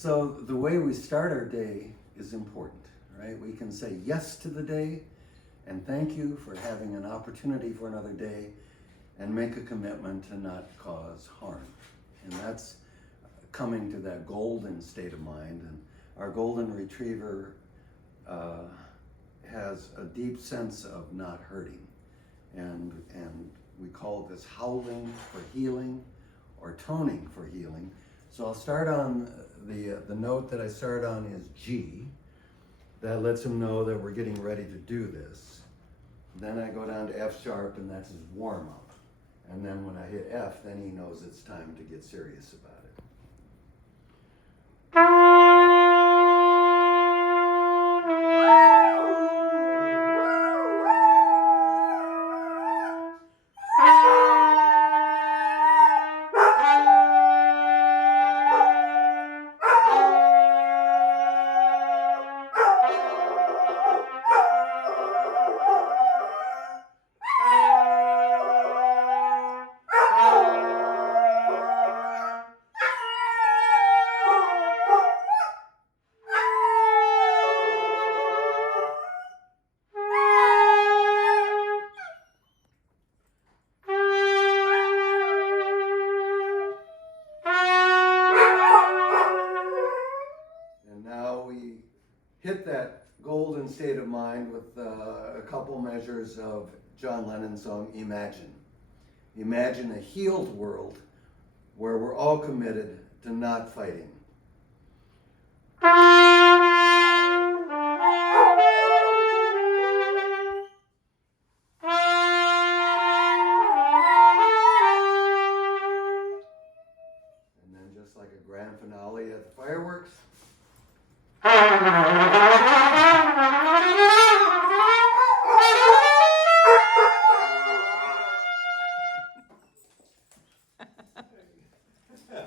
So the way we start our day is important, right? We can say yes to the day and thank you for having an opportunity for another day and make a commitment to not cause harm. And that's coming to that golden state of mind. And our golden retriever has a deep sense of not hurting. And we call this howling for healing or toning for healing. So I'll start on the note that I start on is G. That lets him know that we're getting ready to do this. Then I go down to F sharp, and that's his warm up. And then when I hit F, then he knows it's time to get serious about it. Hit that golden state of mind with a couple measures of John Lennon's song, Imagine. Imagine a healed world where we're all committed to not fighting. And then just like a grand finale at the fireworks.